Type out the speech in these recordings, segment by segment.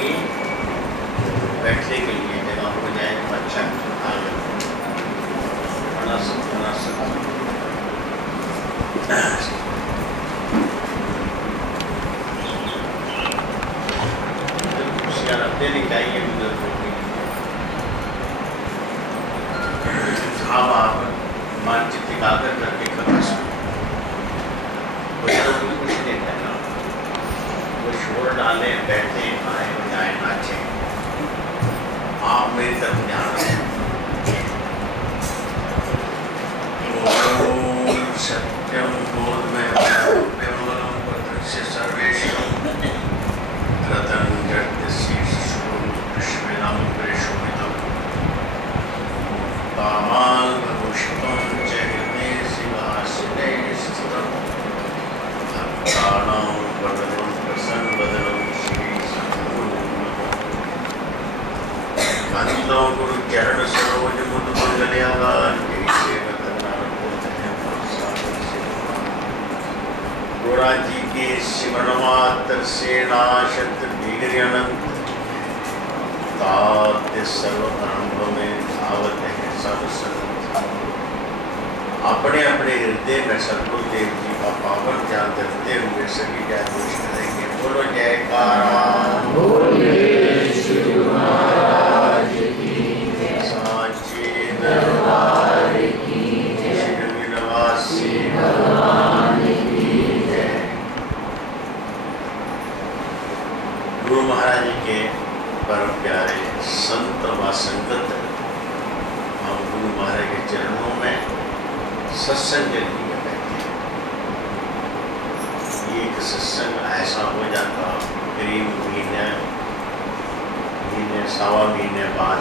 कहीं बैठने के लिए जगह हो जाए तो अच्छा खुशियाँ रखते नहीं चाहिए बुजुर्गों की। आप मानचित एकाग्र करके कर सकते, कुछ नहीं करना, वो शोर डाले, बैठे, खाए, बजाए, नाचे, आप मेरी तरफ ध्यान रखें। सत्यम बोधमय निर्मलम पत्रस्य सर्वेषां कृतं जगदीशं विश्वेनां प्रेषोमितं कामाङ्गपुष्पं च हृदये शिवासिने स्थितं भक्तानां वदनं प्रसन्नवदनं श्रीसद्गुरुं गुरुचरण सरोज मुदमंगल्यागान गोरा जी के शिवन मात्र से नाशत भीगरियनंत तात्य सर्व ब्रह्म में धावत है सब संत। अपने अपने हृदय में सदगुरुदेव जी का पावन ध्यान रखते हुए सभी जय घोष करेंगे। बोलो जयकारा, बोलिए श्री गुरु महाराज की साचे दरबार की श्री निवासी भगवान की जय। गुरु महाराज जी के परम प्यारे संत व संगत, हम गुरु महाराज के चरणों में सत्संग के लिए बैठे हैं। एक सत्संग ऐसा हो जाता करीब महीने सवा महीने बाद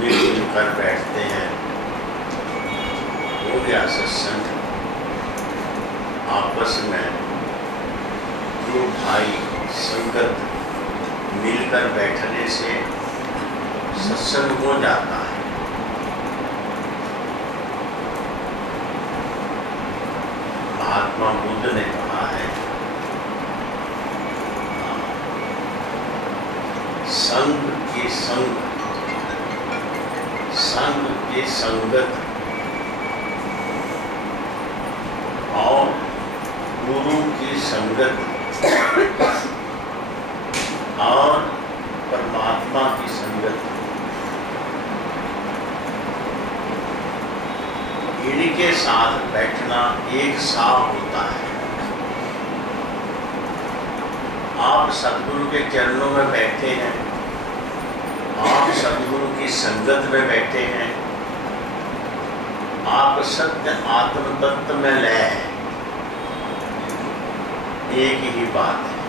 मिलजुल कर बैठते हैं, हो गया सत्संग। आपस में गुरु भाई संगत मिलकर बैठने से सत्संग हो जाता है। महात्मा बुद्ध ने कहा है, संग के संग, संग के संगत और गुरु की संगत और परमात्मा की संगत, इनके साथ बैठना एक साथ होता है। आप सदगुरु के चरणों में बैठे हैं, आप सदगुरु की संगत में बैठे हैं, आप सत्य आत्म तत्व में लय हैं, एक ही बात है।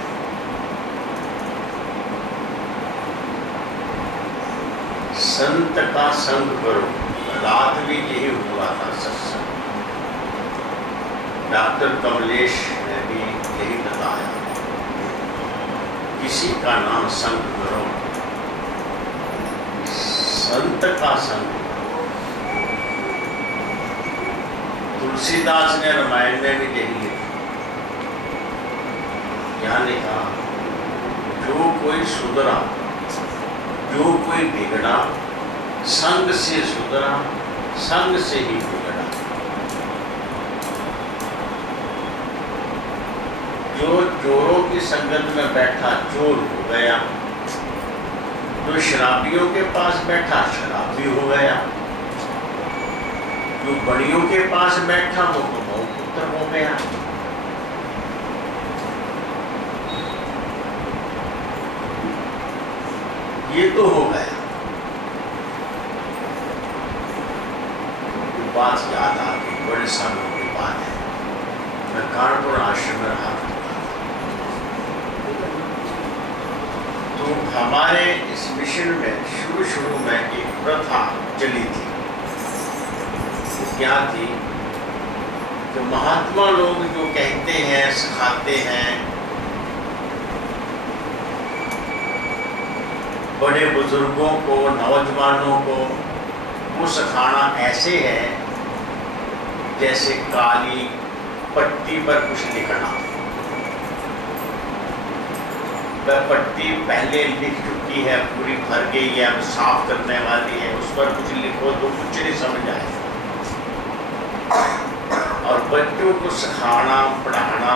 संत का संग करो। रात भी यही हुआ था सत्संग, डॉक्टर कमलेश ने भी यही बताया, किसी का नाम संग करो, संत का संग। तुलसीदास ने रामायण में भी यही लिखा, क्या लिखा? जो कोई सुधरा, जो कोई बिगड़ा, संग से सुधरा, संग से ही बिगड़ा। जो चोरों की संगत में बैठा चोर हो गया, जो शराबियों के पास बैठा शराबी हो गया, जो बड़ियों के पास बैठा वो तो बहुपुत्र हो गया। ये तो हो गया। बात याद आ गई, बड़े सालों की बात है। मैं कानपुर आश्रम में रहा था, तो हमारे इस मिशन में शुरू में एक प्रथा चली थी। क्या थी? जो महात्मा लोग जो कहते हैं, सिखाते हैं, बड़े बुजुर्गों को, नौजवानों को, वो सिखाना ऐसे है जैसे काली पट्टी पर कुछ लिखना। वह पट्टी पहले लिख चुकी है, पूरी भर गई है, अब साफ करने वाली है, उस पर कुछ लिखो तो कुछ नहीं समझ आए। और बच्चों को सिखाना पढ़ाना,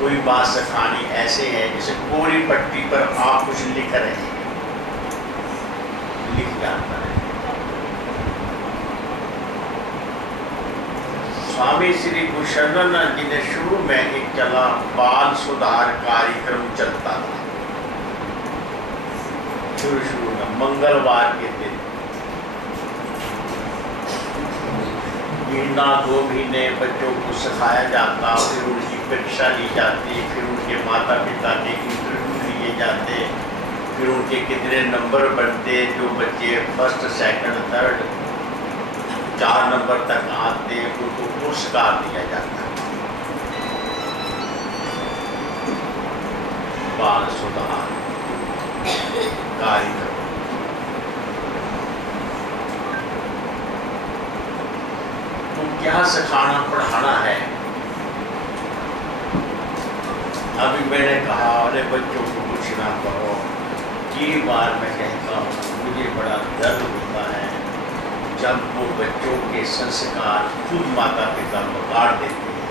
कोई बात सिखानी ऐसे है जैसे पूरी पट्टी पर आप कुछ लिख रहे हैं, लिख जाता है। स्वामी श्री गुरुशरणानंद जी ने शुरू में एक चला बाल सुधार कार्यक्रम चलता था, शुरू में मंगलवार के दिन महीना 2 महीने बच्चों को सिखाया जाता, फिर उनकी परीक्षा ली जाती, फिर उनके माता पिता के इंटरव्यू लिए जाते, फिर उनके कितने नंबर बनते, जो बच्चे फर्स्ट सेकंड थर्ड 4 नंबर तक आते उनको पुरस्कार दिया जाता है। बाल सुधार कार्यक्रम। तो क्या सिखाना पढ़ाना है? अभी मैंने कहा अरे बच्चों को कुछ ना करो, कई बार मैं कहता हूँ मुझे बड़ा दर्द होता है जब वो बच्चों के संस्कार खुद माता पिता बिगाड़ देते हैं।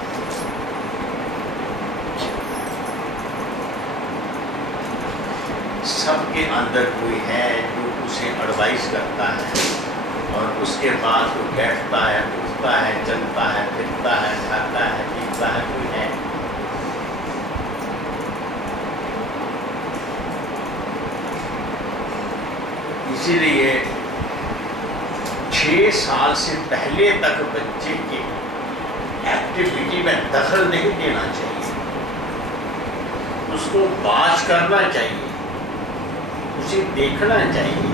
सबके अंदर कोई है जो उसे एडवाइस करता है और उसके बाद वो बैठता है, उठता है, चलता है, फिरता है, खाता है, पीता है, कोई है। इसीलिए 6 साल से पहले तक बच्चे के एक्टिविटी में दखल नहीं देना चाहिए, उसको बाज करना चाहिए, उसे देखना चाहिए,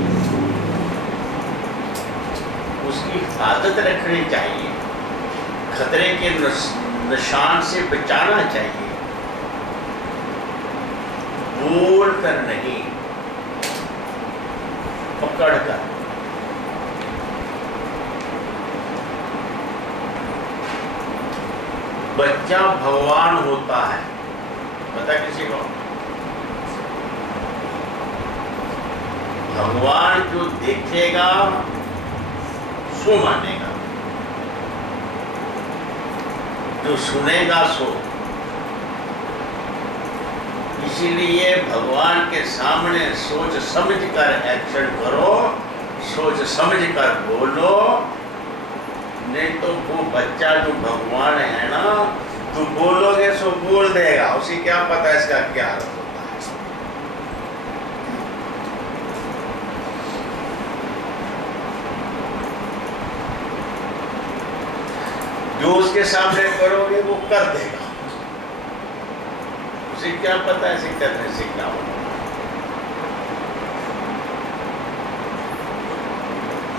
उसकी हिफाजत रखनी चाहिए, खतरे के निशान से बचाना चाहिए, बोल कर नहीं पकड़ कर। बच्चा भगवान होता है, पता किसी को? भगवान जो देखेगा सो मानेगा, जो सुनेगा सो। इसीलिए भगवान के सामने सोच समझ कर एक्शन करो, सोच समझ कर बोलो, नहीं तो वो बच्चा जो भगवान है ना, तो बोलोगे सो बोल देगा, उसे क्या पता इसका क्या अर्थ होता है। जो उसके सामने करोगे वो कर देगा, उसे क्या पता ऐसे करने से क्या होगा।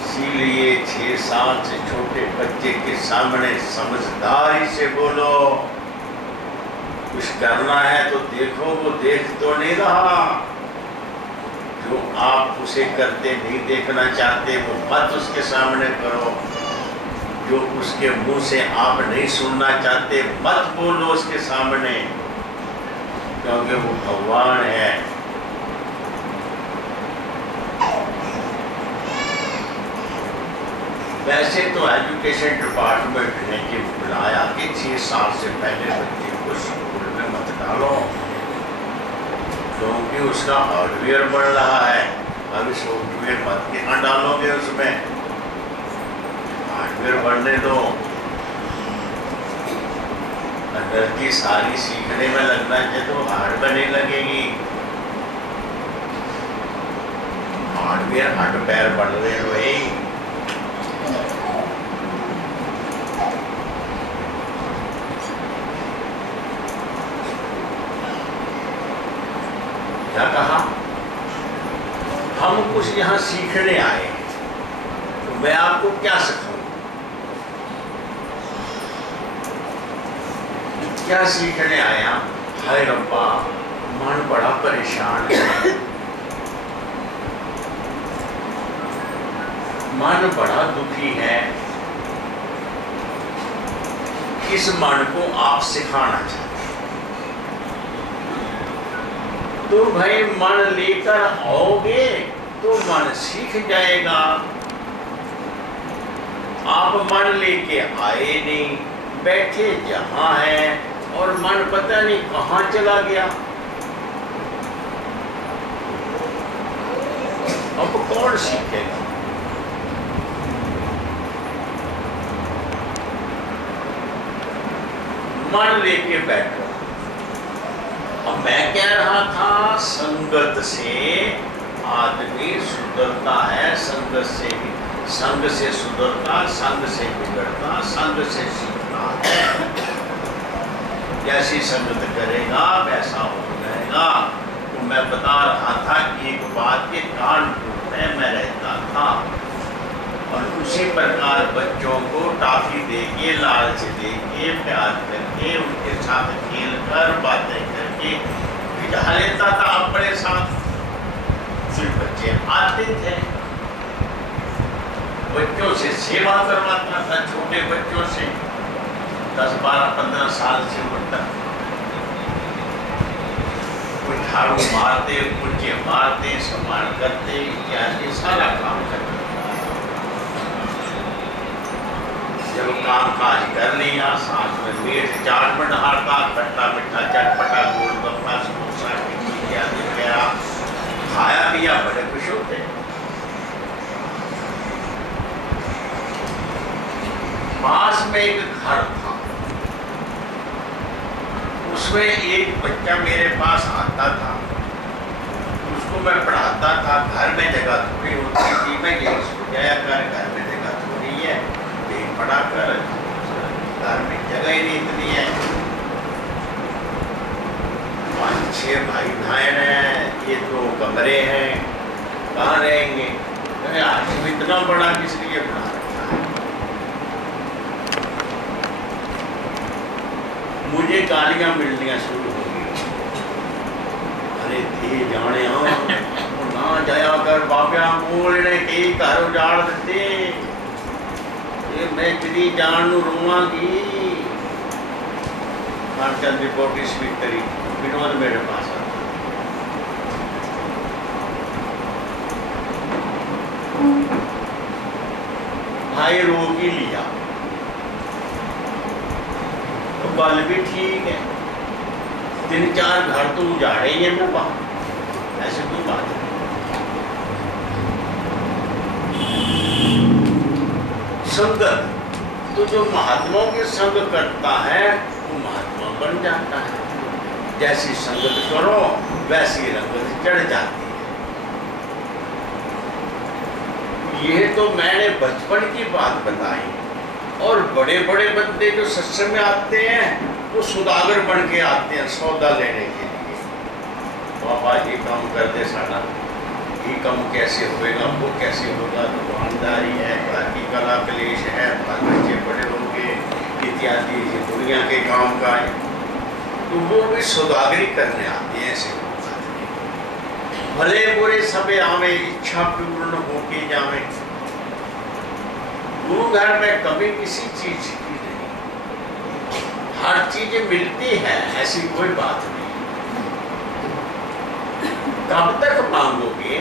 इसीलिए 6 साल से छोटे बच्चे के सामने समझदारी से बोलो। कुछ करना है तो देखो, वो देख तो नहीं रहा, जो आप उसे करते नहीं देखना चाहते वो मत उसके सामने करो, जो उसके मुंह से आप नहीं सुनना चाहते मत बोलो उसके सामने, क्योंकि वो भगवान है। वैसे तो एजुकेशन डिपार्टमेंट ने कि बुलाया कि 6 साल से पहले बच्चे को स्कूल में मत डालो, क्योंकि उसका हार्डवेयर बढ़ रहा है। अभी सॉफ्टवेयर मत के डालोगे उसमें, हार्डवेयर बढ़ने दो। एनर्जी सारी सीखने में लगना चाहिए तो हार्डवेयर नहीं लगेगी। हार्डवेयर हट पैर बढ़ रहे हो भाई। क्या कहा? हम कुछ यहाँ सीखने आए, तो मैं आपको क्या सिखाऊं? क्या सीखने आया? हाय रब्बा, मन बड़ा परेशान है, मन बड़ा दुखी है। इस मन को आप सिखाना चाहते हैं। तुम भाई मन लेकर आओगे तो मन सीख जाएगा। आप मन लेके आए नहीं, बैठे जहां है और मन पता नहीं कहां चला गया। अब कौन सीखेगा? मन लेके बैठो। अब मैं कह रहा था संगत से आदमी सुधरता है, संगत से सुधरता, संग से बिगड़ता, संग से सीखता है। जैसी संगत करेगा वैसा हो जाएगा। तो मैं बता रहा था कि एक बात के कानपुर में मैं रहता था और उसी प्रकार बच्चों को टॉफी देके, लालच देके, प्यार करके, उनके साथ खेल कर, बातें करके बिठा लेता था अपने साथ। फिर बच्चे आते थे, बच्चों से सेवा करवाता था, छोटे बच्चों से 10, 12, 15 साल से उम्र तक। कोई झाड़ू मारते, कुर्चे मारते, सम्मान करते, इत्यादि सारा काम करते। जब काम काज कर लिया, साथ में मीठ चाट बनहारता, खट्टा मीठा चटपटा गोलगप्पा समोसा इत्यादि वगैरह खाया पिया, बड़े खुश होते। पास में एक घर था, उसमें एक बच्चा मेरे पास आता था, उसको मैं पढ़ाता था। घर में जगह थोड़ी होती थी, मैं यही सोचाया कर, घर में जगह थोड़ी है, यही पढ़ा कर, घर में जगह ही नहीं इतनी है। 5-6 भाई बहन हैं, ये 2 कमरे हैं, कहाँ रहेंगे? आश्रम इतना बड़ा किस लिए बना रखा है? मुझे गालियां मिलनियां शुरू हो गई। अरे थे जाने ना जाया कर बाबा, बोलने कई घर उजाड़ देते, ये मैं तेरी जान नू रोवांगी। खानचंद रिपोर्ट स्पीक करी, विनोद मेरे पास आता। भाई रोक ही लिया तो गल भी ठीक है, 3-4 घर तो उजाड़े ही है मैं वहां, ऐसे कोई बात नहीं। संगत तो जो महात्माओं के संग करता है वो महात्मा बन जाता है। जैसी संगत करो वैसी रंगत चढ़ जाती है। ये तो मैंने बचपन की बात बताई। और बड़े बड़े बंदे जो सत्संग में आते हैं वो सौदागर बन के आते हैं सौदा लेने के लिए। बाबा ये काम कर दे सारा, ये काम कैसे होएगा, वो कैसे होगा, दुकानदारी है, घर की कला कलेश है, बच्चे बड़े होंगे इत्यादि, दुनिया के काम का है। तो वो भी सौदागरी करने आते हैं। ऐसे भले बुरे सब आवे, इच्छा पूर्ण होके जावे। गुरु घर में कभी किसी चीज की नहीं, हर चीज मिलती है, ऐसी कोई बात नहीं। कब तक मांगोगे?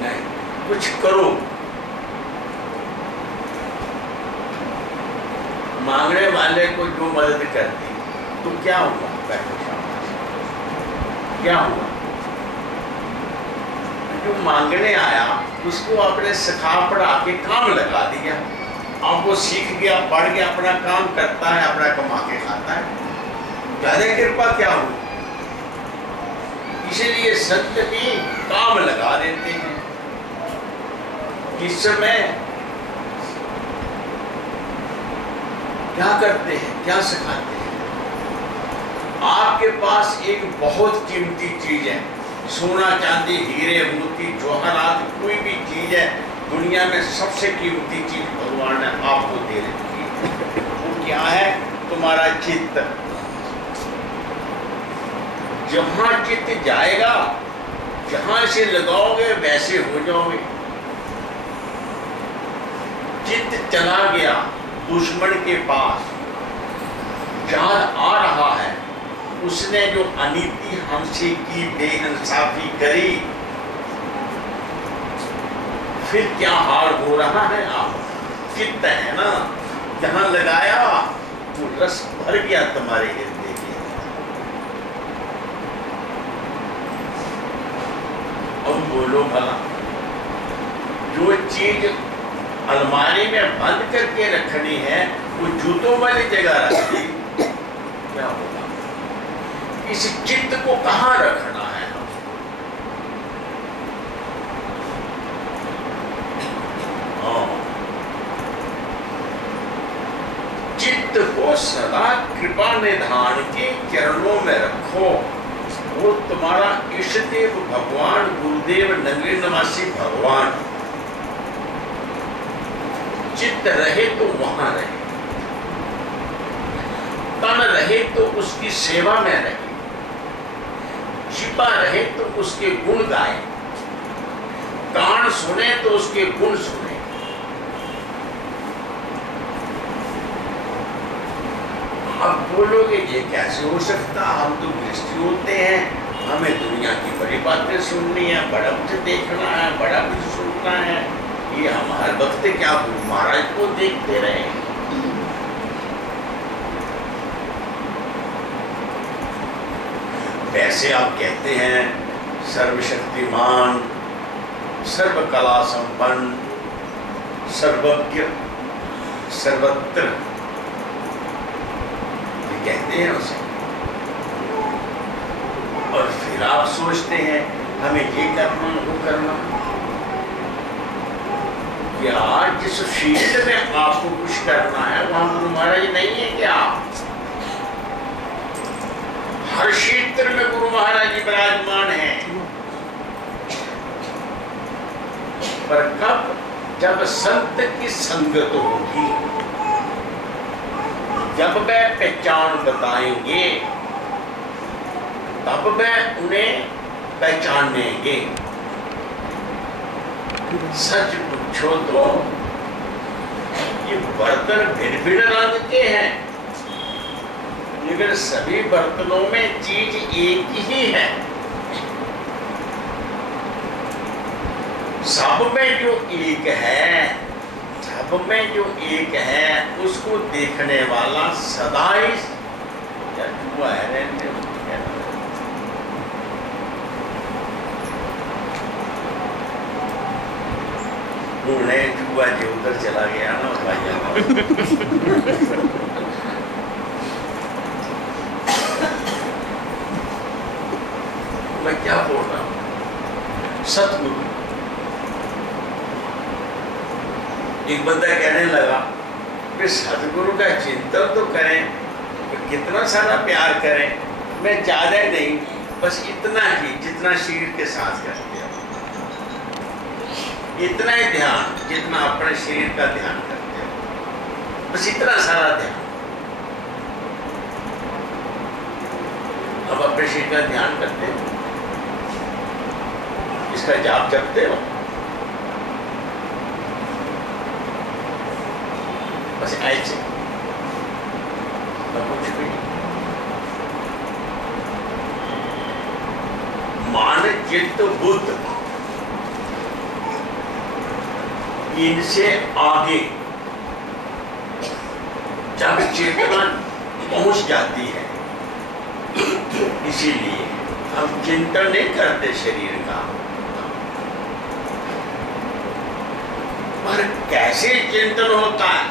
नहीं, कुछ करो। मांगने वाले को जो मदद करती तो क्या हुआ? बैठो शाबाश, क्या हुआ? जो मांगने आया उसको आपने सिखा पढ़ा के काम लगा दिया। अब वो सीख गया, पढ़ गया, अपना काम करता है, अपना कमा के खाता है। ज्यादा कृपा क्या हुई? इसीलिए सत्य भी काम लगा देते हैं। इस समय क्या करते हैं, क्या सिखाते हैं? आपके पास एक बहुत कीमती चीज है, सोना चांदी हीरे मोती जवाहरात, कोई भी चीज है दुनिया में सबसे कीमती चीज भगवान ने आपको दे रखी है। वो क्या है? तुम्हारा चित्त। जहां चित्त जाएगा, जहां से लगाओगे वैसे हो जाओगे। चित्त चला गया दुश्मन के पास, याद आ रहा है उसने जो अनीति हमसे की, बेइंसाफी करी, फिर क्या हाल हो रहा है आप? चित्त है ना, जहां लगाया वो रस भर गया तुम्हारे हृदय के। अब बोलो भला, जो चीज अलमारी में बंद करके रखनी है वो जूतों वाली जगह रख दी, क्या होगा? इस चित्त को कहाँ रखना है? चित्त को सदा कृपा निधान के चरणों में रखो। वो तुम्हारा इष्ट देव भगवान, गुरुदेव, नगरी निवासी भगवान। चित्त रहे तो वहां रहे, तन रहे तो उसकी सेवा में रहे, छिपा रहे तो उसके गुण गाए, कान सुने तो उसके गुण सुने। अब बोलोगे ये कैसे हो सकता? हम तो गृहस्थी होते हैं, हमें दुनिया की बड़ी बातें सुननी है, बड़ा कुछ देखना है, बड़ा कुछ सुनना है। ये हमारे वक्त क्या गुरु महाराज को देखते रहे? वैसे आप कहते हैं सर्वशक्तिमान, सर्वकला संपन्न, सर्वज्ञ, सर्वत्र कहते हैं उसे, और फिर आप सोचते हैं हमें ये करना, वो करना। क्या जिस फील्ड में आपको कुछ करना है वहां गुरु महाराज नहीं है क्या? हर क्षेत्र में गुरु महाराज जी विराजमान हैं, पर कब? जब संत की संगत होगी, जब वह पहचान बताएंगे, तब वह उन्हें पहचानेंगे। सच पूछो तो ये बर्तन भिन्न भिन्न रंग के हैं, लेकिन सभी बर्तनों में चीज एक ही है। सब में जो एक है, सब में जो एक है, उसको देखने वाला सदा ही जुआ है। उन्हें जुआ जो उधर चला गया ना भाई, मैं क्या बोल रहा हूं? सतगुरु एक बंदा कहने लगा कि सतगुरु का चिंतन तो करें, तो कितना सारा प्यार करें, मैं ज्यादा नहीं, बस इतना ही जितना शरीर के साथ करते हो, इतना ही ध्यान जितना अपने शरीर का ध्यान करते हो, बस इतना सारा ध्यान। अब अपने शरीर का ध्यान करते हो, इसका जाप जपते हो, बस ऐसे, और कुछ भी नहीं। मान, चित्त, बुद्ध, इनसे आगे जब चेतना पहुंच जाती है, इसीलिए हम चिंतन नहीं करते शरीर का। पर कैसे चिंतन होता है?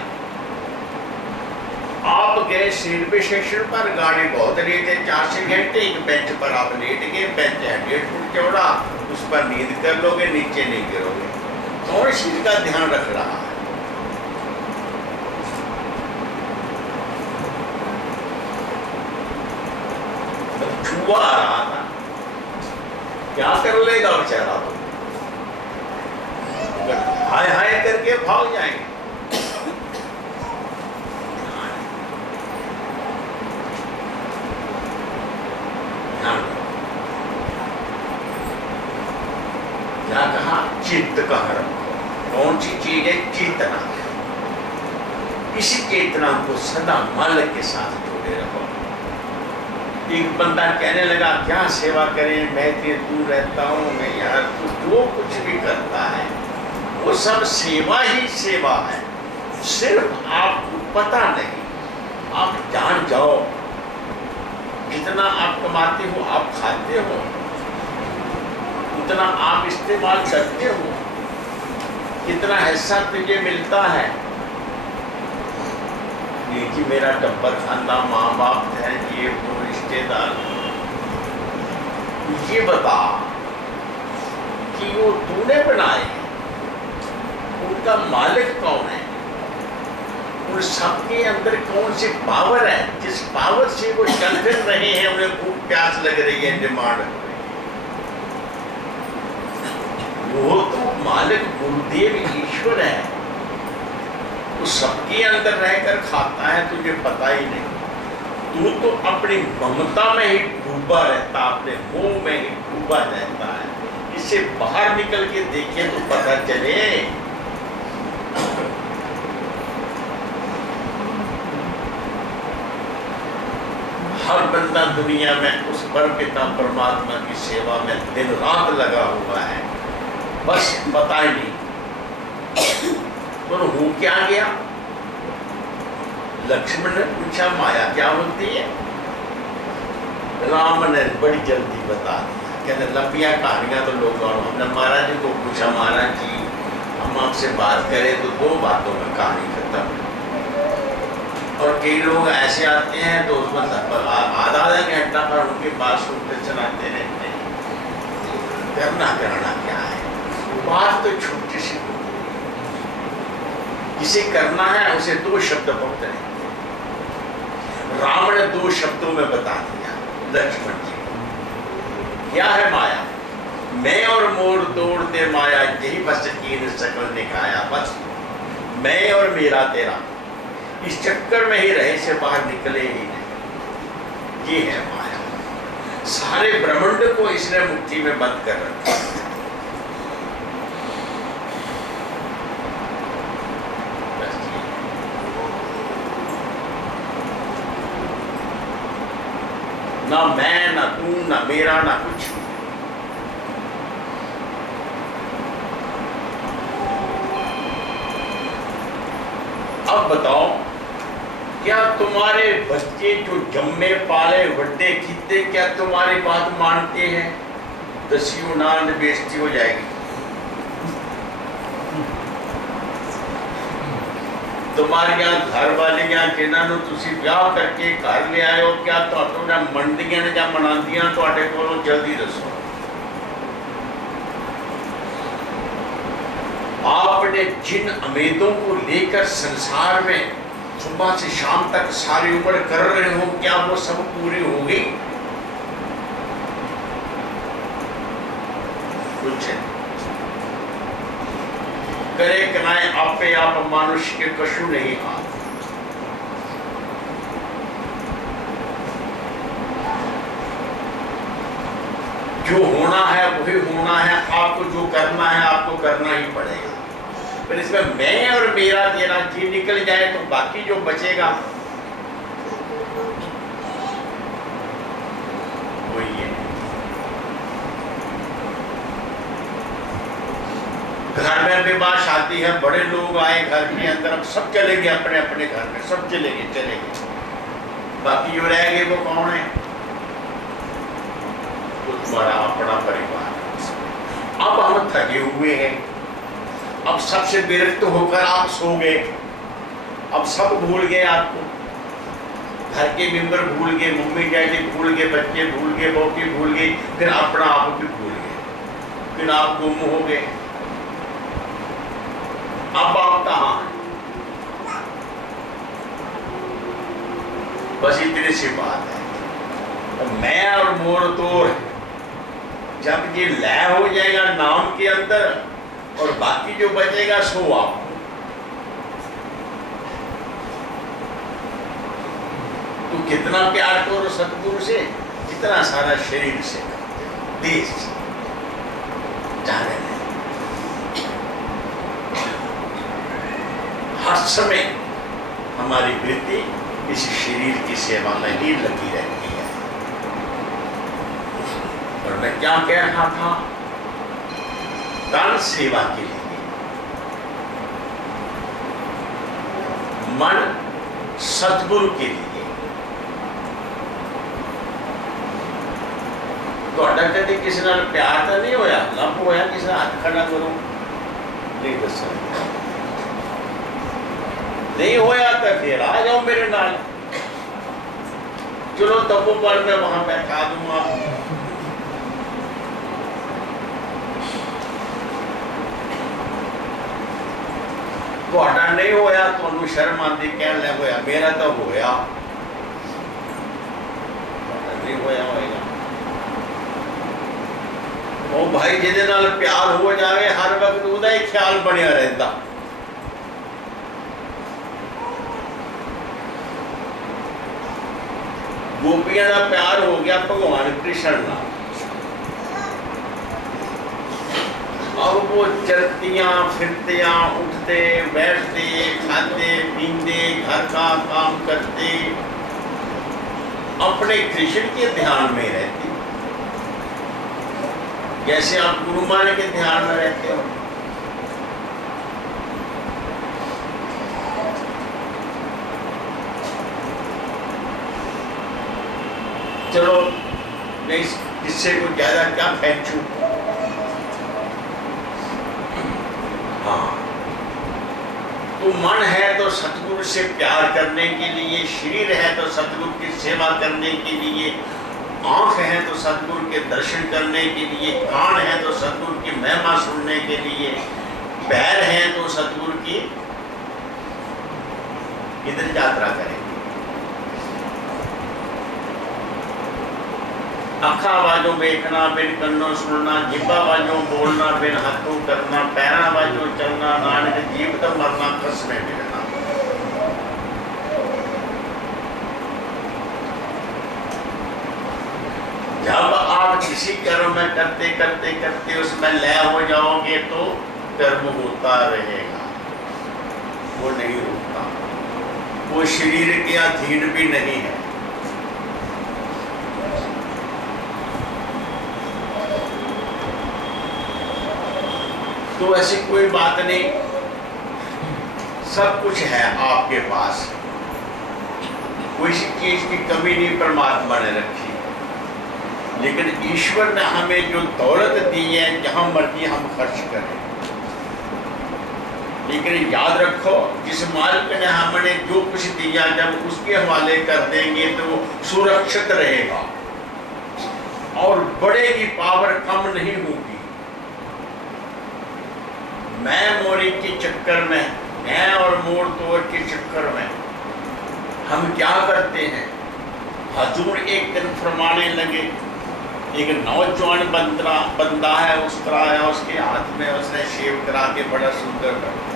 आप गए रेलवे स्टेशन पर, गाड़ी बहुत लेट है, 4 घंटे, एक बेंच पर आप लेट गए, बेंच है 1.5 फुट चौड़ा, उस पर नींद कर लोगे, नीचे नहीं गिरोगे। कौन चीज का ध्यान रख रहा है? छुआ आ रहा था, क्या कर लेगा बेचारा? तो हाय हाय करके भाग जाएंगे। क्या कहा? चित्त का रखो। कौन सी चीज है? चेतना। इसी चेतना को सदा मन के साथ जोड़े रखो। एक बंदा कहने लगा क्या सेवा करें, मैं इतनी दूर रहता हूँ, मैं यार तू जो कुछ भी करता है वो सब सेवा ही सेवा है, सिर्फ आपको पता नहीं। आप जान जाओ जितना आप कमाते हो, आप खाते हो, उतना आप इस्तेमाल करते हो, कितना हिस्सा तुझे मिलता है। ये कि मेरा टब्बर खानदान, माँ बाप है, ये वो रिश्तेदार, ये बता कि वो तूने बनाए, उनका मालिक कौन है, उन सबके अंदर कौन सी पावर है, जिस पावर से वो चल फिर रहे हैं, उन्हें भूख प्यास लग रही है, डिमांड हो रही है। वो तो मालिक गुरुदेव ईश्वर है, वो सबके अंदर रहकर खाता है, तुझे पता ही नहीं। तू तो अपनी ममता में ही डूबा रहता, अपने मोह में ही डूबा रहता है। इससे बाहर निकल के देखे तो पता चले। हर बंदा दुनिया में उस परमपिता परमात्मा की सेवा में दिन रात लगा हुआ है, बस पता ही नहीं। तो हो क्या गया? लक्ष्मण ने पूछा माया क्या होती है? राम ने बड़ी जल्दी बता दिया। कहते लंबिया कहानियां तो लोग, हमने महाराज जी को पूछा, महाराज जी हम आपसे बात करें तो 2 बातों में कहानी खत्म। और कई लोग ऐसे आते हैं तो उसमें आधा घंटा पर उनकी बात सुनते चलाते रहते हैं। करना क्या है? बात तो छोटी सी, जिसे करना है उसे 2 शब्द बहुत है। राम ने 2 शब्दों में बता दिया लक्ष्मण जी को। क्या है माया? मैं और मोर तोड़ते माया, यही बस कीन सकल निकाया। बस मैं और मेरा तेरा, इस चक्कर में ही रहे से बाहर निकले ही नहीं। ये है माया। सारे ब्रह्मांड को इसने मुट्ठी में बंद कर रखा। ना मैं, ना तू, ना मेरा, ना कुछ। अब बताओ, क्या तुम्हारे बच्चे जो जम्मे पाले बड्डे कितने, क्या तुम्हारी बात मानते हैं? 10 नान बेइज्जती हो जाएगी। तुम्हारे यहाँ घर वाले यहाँ जिन्होंने तुसी ब्याह करके घर ले आए हो, क्या तुहाडे मंडियां ने या मनांदियां तुहाडे कोलों? जल्दी दसो। आपने जिन उम्मीदों को लेकर संसार में सुबह से शाम तक सारी उम्र कर रहे हो, क्या वो सब पूरी होगी? कुछ करे कनाए आपे आप मनुष्य के कशु नहीं हाथ। जो होना है वही होना है, आपको जो करना है आपको करना ही पड़ेगा। पर इसमें मैं और मेरा तेरा जी निकल जाए तो बाकी जो बचेगा वही है। घर में विवाह शादी है, बड़े लोग आए घर के अंदर, अब सब चले गए अपने अपने घर में, सब चले गए। बाकी जो रह गए वो कौन है? वो तुम्हारा अपना परिवार। अब हम थके हुए हैं, अब सबसे विरक्त होकर आप सो गए, अब सब भूल गए आपको। घर के मेंबर भूल गए, मम्मी डैडी भूल गए, बच्चे भूल गए, बहू भूल गई, फिर अपना आप भी भूल गए, फिर आप गुम हो गए। अब आप कहाँ हैं? बस इतनी सी बात है। तो मैं और मोर तोड़, जब ये लय हो जाएगा नाम के अंदर और बाकी जो बचेगा सो आप। तो कितना प्यार करो सतगुरु से, कितना सारा शरीर से, देश जाने में हर समय हमारी वृत्ति इस शरीर की सेवा में ही लगी रहती है। मैं क्या कह रहा था? तन सेवा के लिए, मन सतगुरु के लिए। ਤੁਹਾਡਾ ਕਦੇ ਕਿਸੇ ਨਾਲ ਪਿਆਰ ਤਾਂ ਨਹੀਂ ਹੋਇਆ? ਲੱਭ ਹੋਇਆ ਕਿਸੇ ਦਾ ਹੱਥ ਖੜਾ ਕਰੋ, ਨਹੀਂ ਦੱਸੋ। नहीं होया तो फिर आ जाओ मेरे नाल, चलो तपोवन में वहां बैठा दूंगा। ਤੁਹਾਡਾ नहीं होया ਤੁਹਾਨੂੰ शर्म आती कहन लग होया, मेरा तो होया। नहीं होया होएगा वो भाई जिहदे नाल प्यार हो जाए हर वक्त ਉਹਦਾ ही ख्याल बनया रहता। गोपियां का प्यार हो गया भगवान कृष्ण नाल। अब वो चलतियां फिरतियां, उठते बैठते, खाते पीते, घर का काम करते, अपने कृष्ण के ध्यान में रहती, जैसे आप गुरु मान के ध्यान में रहते हो। चलो मैं इस किस्से को ज्यादा क्या फेंचूं। हाँ, तो मन है तो सतगुरु से प्यार करने के लिए, शरीर है तो सतगुरु की सेवा करने के लिए, आंख है तो सतगुरु के दर्शन करने के लिए, कान है तो सतगुरु की महिमा सुनने के लिए, पैर है तो सतगुरु की इधर यात्रा करेंगे। अखा वाजों देखना, बिन कन्नों सुनना, जिब्बा वाजों बोलना, बिन हाथों करना, पैरा वाजों चलना, नानक जीव तो मरना कसमें मिलना। जब आप किसी कर्म में करते करते करते उसमें लय हो जाओगे तो कर्म होता रहेगा, वो नहीं रुकता, वो शरीर के अधीन भी नहीं है। तो ऐसी कोई बात नहीं, सब कुछ है आपके पास, कोई सी चीज की कमी नहीं परमात्मा ने रखी। लेकिन ईश्वर ने हमें जो दौलत दी है जहां मर्जी हम खर्च करें, लेकिन याद रखो जिस मालिक ने हमने जो कुछ दिया जब उसके हवाले कर देंगे तो वो सुरक्षित रहेगा और बढ़ेगी, पावर कम नहीं होगी। मैं मोरी के चक्कर में, मैं और मोड़ तोड़ के चक्कर में हम क्या करते हैं? हजूर एक दिन फरमाने लगे, एक नौजवान बंदा है, उस तरह आया, उसके हाथ में उसने शेव करा के बड़ा सुंदर बैठा,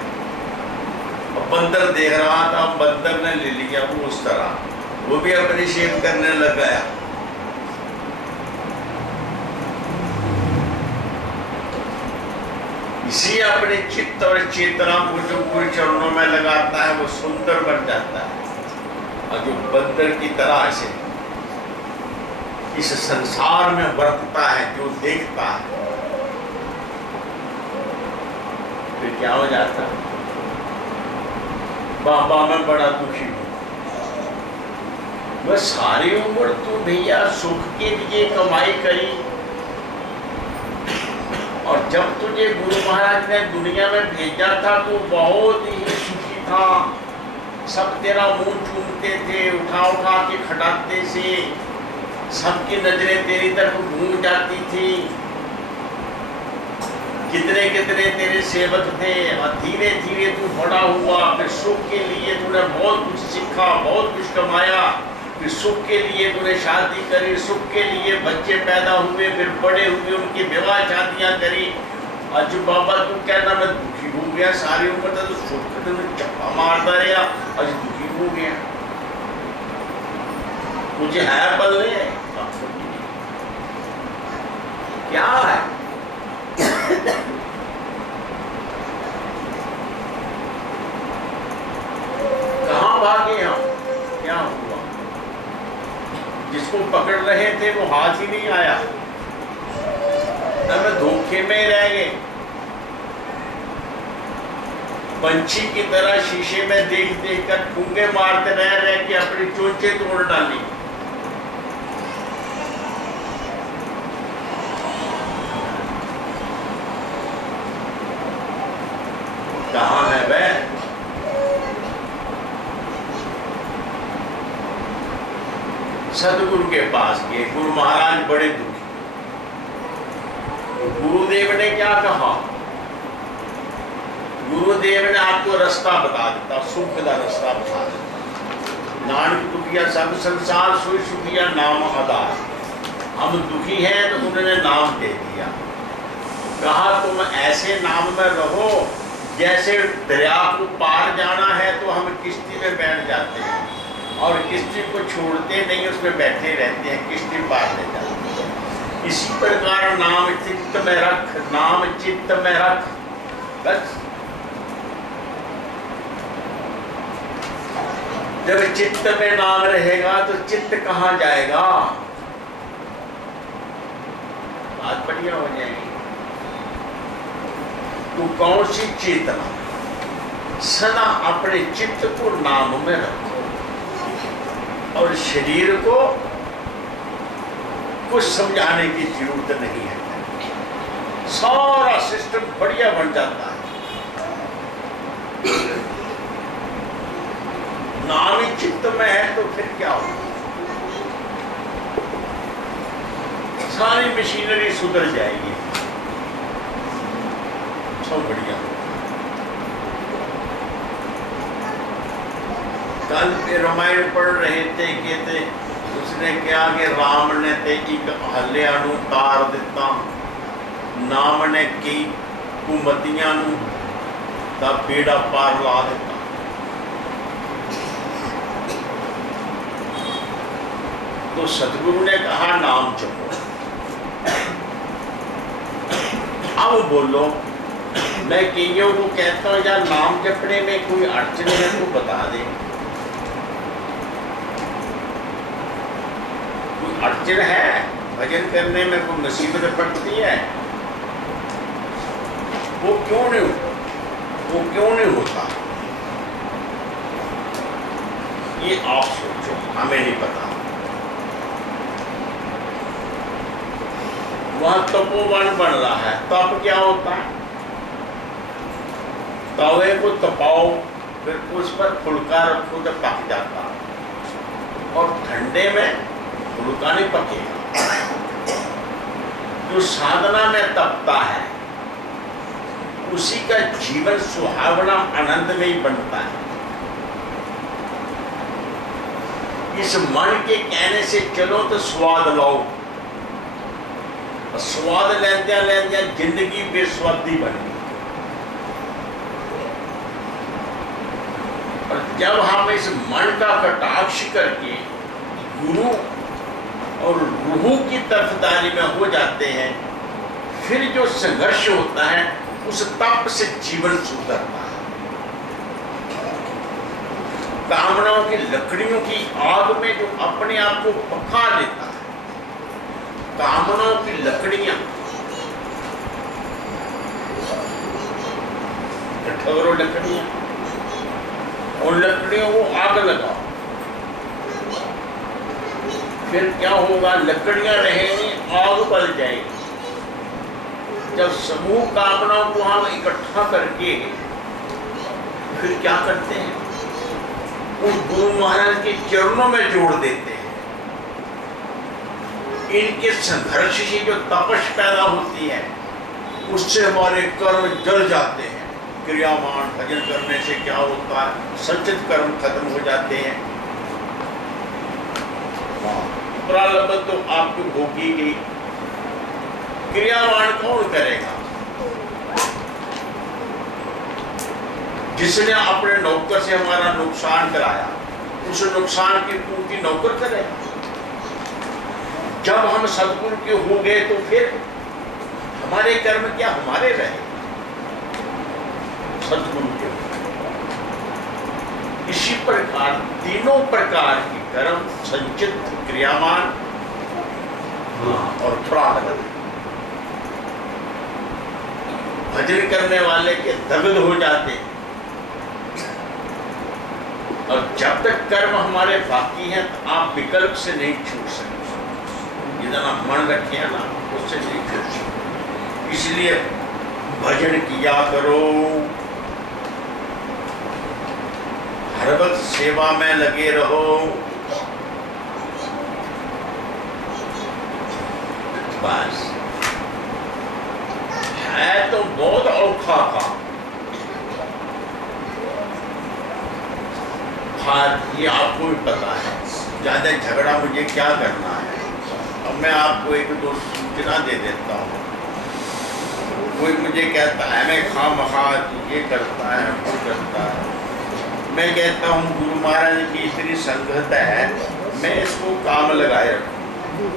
और बंदर देख रहा था, बंदर ने ले लिया वो उस तरह, वो भी अपनी शेव करने लग गया। इसी अपने चित्त और चेतना को जो गुरु चरणों में लगाता है वो सुंदर बन जाता है, और जो बंदर की तरह से इस संसार में बरतता है, जो देखता है, फिर क्या हो जाता है? बाबा मैं बड़ा दुखी हूं, मैं सारी उम्र तू भैया सुख के लिए कमाई करी, और जब तुझे गुरु महाराज ने दुनिया में भेजा था तो बहुत ही सुखी था, सब तेरा मुंह चूमते थे, उठा उठा के खटाते से, सबकी नजरें तेरी तरफ घूम जाती थी, कितने कितने तेरे सेवक थे, और धीरे धीरे तू बड़ा हुआ, फिर सुख के लिए तूने बहुत कुछ सीखा, बहुत कुछ कमाया, फिर सुख के लिए तूने शादी करी, सुख के लिए बच्चे पैदा हुए, फिर बड़े हुए, उनकी विवाह शादियां करी। आज बाबा तू कहना मैं दुखी हो गया, सारी उम्र तो सुख तो चप्पा मारता रहा, आज दुखी हो गया, मुझे है बल्ले क्या है? कहाँ भागे हम? क्या हुआ? जिसको पकड़ रहे थे वो हाथ ही नहीं आया, हम धोखे में रह गए। पंछी की तरह शीशे में देख देख कर फूंके मारते रह के अपनी चोंचे तोड़ डाली। कहाँ है वह? सदगुरु के पास गए। गुरु महाराज बड़े दुखी। गुरुदेव ने क्या कहा? गुरुदेव ने आपको रास्ता बता देता, सुख का रास्ता बता देता। नानक दुखिया सब संसार सोई सुखिया नाम आधार। हम दुखी हैं तो उन्होंने नाम दे दिया। कहा तुम ऐसे नाम में रहो जैसे दरिया को पार जाना है तो हम किश्ती में बैठ जाते हैं और किश्ती को छोड़ते नहीं, उसमें बैठे रहते हैं, किश्ती पार ले जाते हैं। इसी प्रकार नाम चित्त में रख, नाम चित्त में रख, बस। जब चित्त में नाम रहेगा तो चित्त कहाँ जाएगा? बात बढ़िया हो जाएगी। तो कौन सी चेतना? सदा अपने चित्त को नाम में रखो और शरीर को कुछ समझाने की जरूरत नहीं है। सारा सिस्टम बढ़िया बन जाता है। नाम ही चित्त में है तो फिर क्या होगा? सारी मशीनरी सुधर जाएगी। सब बढ़िया। कल पे रामायण पढ़ रहे थे, कहते उसने क्या कि राम ने ते एक हलिया नूं तार दिता, नाम ने कई कुमतियां नूं दा बेड़ा पार ला दिता। तो सतगुरु ने कहा नाम जपो। अब बोलो, मैं कईयों को कहता हूँ यार नाम जपने में कोई अड़चन है तो बता दे। कोई अड़चन है भजन करने में? कोई मुसीबत पड़ती है? वो क्यों नहीं होता? ये आप सोचो, हमें नहीं पता। वहां तपोवन बन रहा है, तप क्या होता है? तवे को तपाओ, फिर उस पर फुल्का रखो तो पक जाता है, और ठंडे में फुल्का नहीं पकेगा। जो साधना में तपता है उसी का जीवन सुहावना आनंदमय बनता है। इस मन के कहने से चलो तो स्वाद लो, स्वाद लेंद्या लेंद्या जिंदगी बेस्वादी बनी। और जब हम इस मन का कटाक्ष करके गुरु और रूह की तरफदारी में हो जाते हैं, फिर जो संघर्ष होता है उस तप से जीवन सुधरता है। कामनाओं की लकड़ियों की आग में जो अपने आप को पका लेता है, कामनाओं की लकड़ियां ठगरो लकड़ियां, और लकड़ियों को आग लगाओ, फिर क्या होगा? लकड़ियां रहेंगी, आग बल जाएगी। जब समूह कामनाओं को हम इकट्ठा करके फिर क्या करते हैं? उन गुरु महाराज के चरणों में जोड़ देते हैं। इनके संघर्ष से जो तपश पैदा होती है उससे हमारे कर्म जल जाते हैं। क्रियामान भजन करने से क्या होता है? संचित कर्म खत्म हो जाते हैं। प्रारब्ध तो आपको भोगी गई, क्रियावान कौन करेगा? जिसने अपने नौकर से हमारा नुकसान कराया, उस नुकसान की पूर्ति नौकर करेगा। जब हम सदगुरु के हो गए तो फिर हमारे कर्म क्या हमारे रहे? सदगुरु के। इसी प्रकार तीनों प्रकार की कर्म, संचित, क्रियामान और प्रारब्ध, भजन करने वाले के दग्ध हो जाते। और जब तक कर्म हमारे बाकी हैं तो आप विकल्प से नहीं छूट सकते। जितना मन रखे हैं ना उससे नहीं छूट सकते। इसलिए भजन किया करो, हर वक्त सेवा में लगे रहो। बस है तो बहुत औखा काम। हाँ, ये आपको भी पता है, ज़्यादा झगड़ा मुझे क्या करना है। अब मैं आपको एक दो सूचना दे देता हूँ। कोई मुझे कहता है मैं खामखा ये करता है वो करता है। मैं कहता हूँ गुरु महाराज की इतनी संगत है, मैं इसको काम लगाए रखूँ।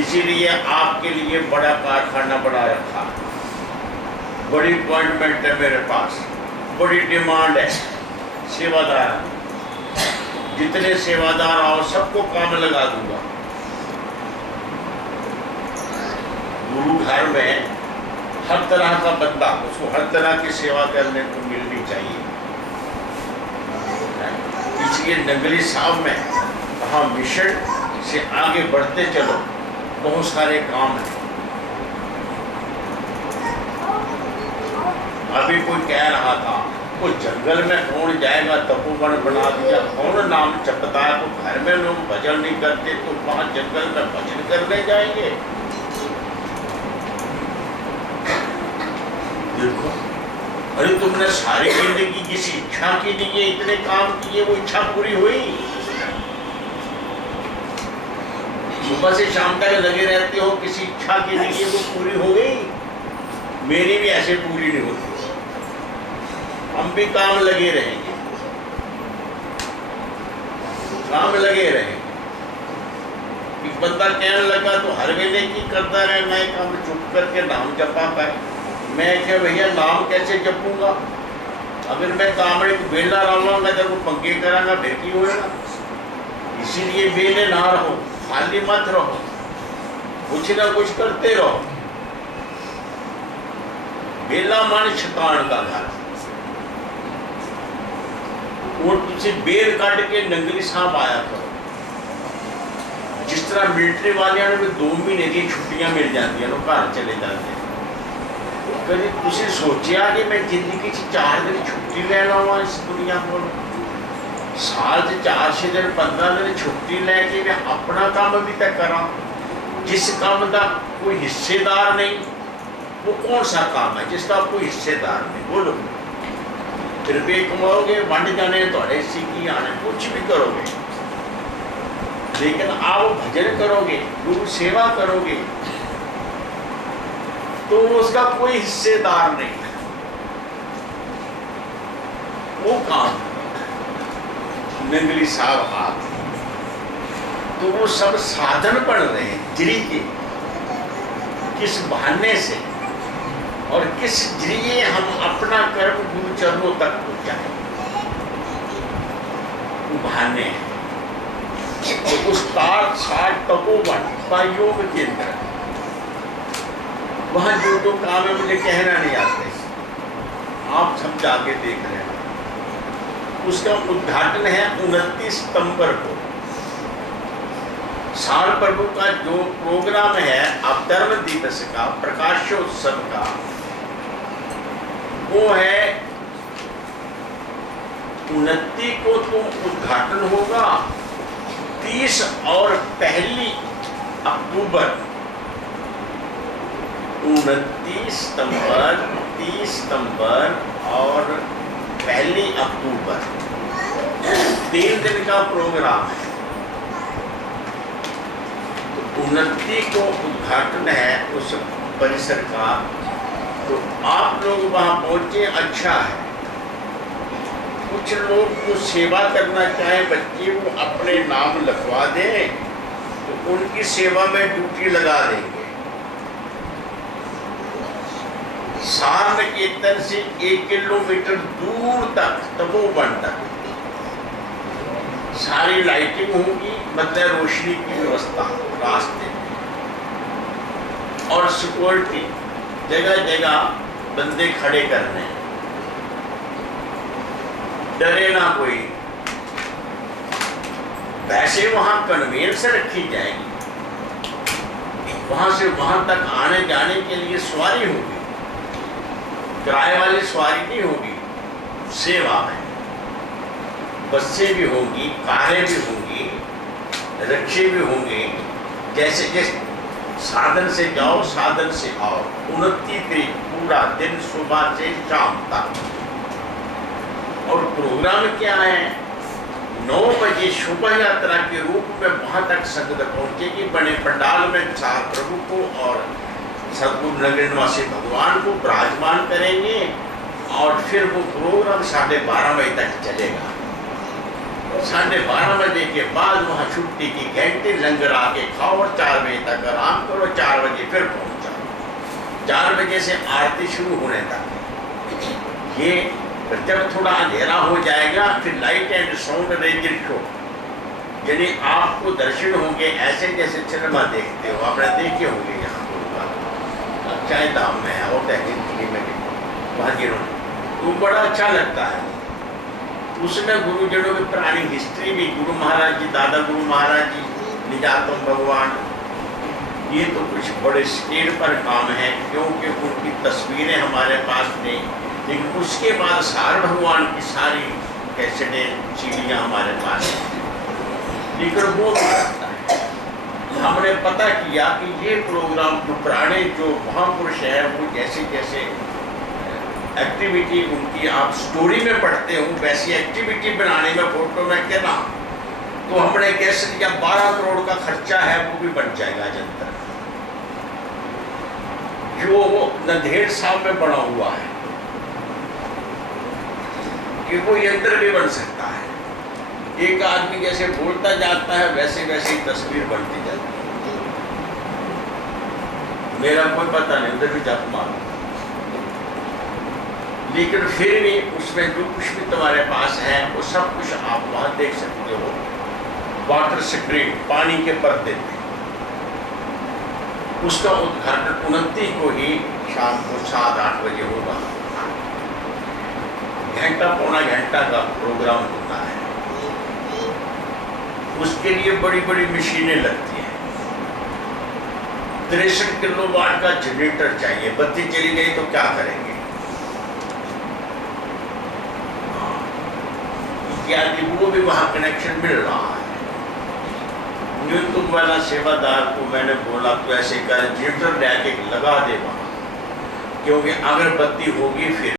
इसीलिए आपके लिए बड़ा कारखाना बना रखा, बड़ी अपॉइंटमेंट है मेरे पास, बड़ी डिमांड है सेवादार। जितने सेवादार आओ सबको काम लगा दूंगा। गुरु घर में हर तरह का बंदा, उसको हर तरह की सेवा करने को मिलनी चाहिए। इसलिए नंगली साहब में कहा मिशन से आगे बढ़ते चलो, बहुत सारे काम हैं। अभी कोई कह रहा था वो जंगल में कौन जाएगा, तपोवन बना दिया, कौन नाम जपता है। तो घर में लोग भजन नहीं करते तो वहां जंगल में भजन करने जाएंगे। देखो, अरे तुमने सारी जिंदगी किसी इच्छा के लिए इतने काम किए, वो इच्छा पूरी हुई? सुबह से शाम तक लगे रहते हो किसी इच्छा के लिए, वो पूरी हो गई? मेरी भी ऐसे पूरी नहीं होती। हम भी काम लगे रहेंगे, काम लगे रहेंगे। एक बंदा कहने लगा तो हर वेले की करता रहे, मैं काम चुप करके नाम जपा पाए। मैं क्या भैया नाम कैसे जपूंगा? अगर मैं कामड़े को बेला रहूंगा जब वो पंगे करांगा फिर की होगा। इसीलिए बेले ना रहो, खाली मत रहो, कुछ ना कुछ करते रहो। बेला मान शैतान का घर। वो तुझे बेर काट के नंगली साहब आया करो। जिस तरह मिलिट्री वाले ने 2 महीने की छुट्टियां मिल जाती है, घर चले जाते हैं। कभी तुझे सोचा कि मैं जिंदगी 4 दिन छुट्टी ले लूँगा इस दुनिया को? साल से 4-6 दिन 15 दिन छुट्टी लेके मैं अपना काम भी तक करा। जिस काम का कोई हिस्सेदार नहीं, वो कौन सा काम है जिसका कोई हिस्सेदार नहीं? बोलो। रुपये कमाओगे, वंड जाने थोड़े सीखी आने, कुछ भी करोगे, लेकिन आप भजन करोगे, गुरु सेवा करोगे तो उसका कोई हिस्सेदार नहीं। वो काम नंगली साहब आप तो वो सब साधन पड़ रहे हैं जरी के, किस बहाने से और किस जरिए हम अपना कर्म गुरु चरणों तक पहुंचाए, बहाने हैं। उस तार साठ तपोवन का योग केंद्र, वहां जो काम है मुझे कहना नहीं आते, आप सब जाके देख रहे हैं। उसका उद्घाटन है 29 सितंबर को। साल प्रभु का जो प्रोग्राम है अवतरण दिवस का, प्रकाशोत्सव का, वो है 29 को तो उद्घाटन होगा। 30 और 1 अक्टूबर, 29 सितंबर, 30 सितंबर और 1 अक्टूबर, 3 दिन का प्रोग्राम है। 29 को उद्घाटन है उस परिसर का, तो आप लोग वहाँ पहुँचे, अच्छा है। कुछ लोग जो सेवा करना चाहें बच्चे, वो अपने नाम लिखवा दें तो उनकी सेवा में ड्यूटी लगा देंगे। सार कीर्तन से 1 किलोमीटर दूर तक तपोवन तक सारी लाइटिंग होगी, मतलब रोशनी की व्यवस्था रास्ते में, और सिक्योरिटी जगह जगह बंदे खड़े करने, डरे ना कोई। वैसे वहां कन्वेंस रखी जाएगी, वहां से वहां तक आने जाने के लिए सवारी होगी, किराए वाली सवारी नहीं होगी, सेवा में बसें भी होंगी, कारें भी होंगी, रिक्शे भी होंगे। जैसे जैसे साधन से जाओ साधन से आओ। 29 तारीख पूरा दिन सुबह से शाम तक। और प्रोग्राम क्या है? 9 बजे शोभा यात्रा के रूप में वहां तक संगत पहुंचेगी। बने पंडाल में चार प्रभु को और सदगुरु नगर निवासी भगवान को विराजमान करेंगे और फिर वो प्रोग्राम 12:30 बजे तक चलेगा। 12:30 बजे के बाद वहाँ छुट्टी की घंटे, लंगर आके खाओ और 4 बजे तक आराम करो। 4 बजे फिर पहुँच जाओ। 4 बजे से आरती शुरू होने तक। ये जब थोड़ा अंधेरा हो जाएगा फिर light and sound rigid show, यानी आपको दर्शन होंगे ऐसे जैसे सिनेमा देखते हो। आपने देखे होंगे यहाँ पर चाहे धाम में है और दिल्ली में वहाँ गिरोने, वो बड़ा अच्छा लगता है। उसमें गुरुजनों की पुरानी हिस्ट्री भी, गुरु महाराज जी, दादा गुरु महाराज जी, निजातम भगवान, ये तो कुछ बड़े स्केल पर काम है क्योंकि उनकी तस्वीरें हमारे पास नहीं। लेकिन उसके बाद सार भगवान की सारी कैसेटें सीढ़ियाँ हमारे पास हैं। लेकिन वो लगता है हमने पता किया कि ये प्रोग्राम जो पुराने जो महापुरुष हैं वो जैसे जैसे एक्टिविटी उनकी आप स्टोरी में पढ़ते हो वैसी एक्टिविटी बनाने में, फोटो में क्या ना, तो हमने कैसे किया 12 करोड़ का खर्चा है वो भी बन जाएगा यंत्र, जो नंदेड़ साहब में बना हुआ है कि वो यंत्र भी बन सकता है। एक आदमी जैसे बोलता जाता है वैसे वैसे ही तस्वीर बनती जाती है। मेरा कोई पता नहीं, उधर भी जाप मारो, लेकिन फिर भी उसमें जो कुछ भी तुम्हारे पास है वो सब कुछ आप वहाँ देख सकते हो। वाटर स्क्रीन, पानी के पर्दे में, उसका उद्घाटन 29 को ही शाम को 7-8 बजे होगा। घंटा पौना घंटा का प्रोग्राम होता है। उसके लिए बड़ी बड़ी मशीनें लगती हैं। 63 किलोवाट का जनरेटर चाहिए। बत्ती चली गई तो क्या करेंगे? इत्यादि वो भी वहाँ कनेक्शन मिल रहा है। न्यूनतम वाला सेवादार को मैंने बोला तो ऐसे कर जनरेटर लेके लगा दे वहाँ, क्योंकि अगर बत्ती होगी फिर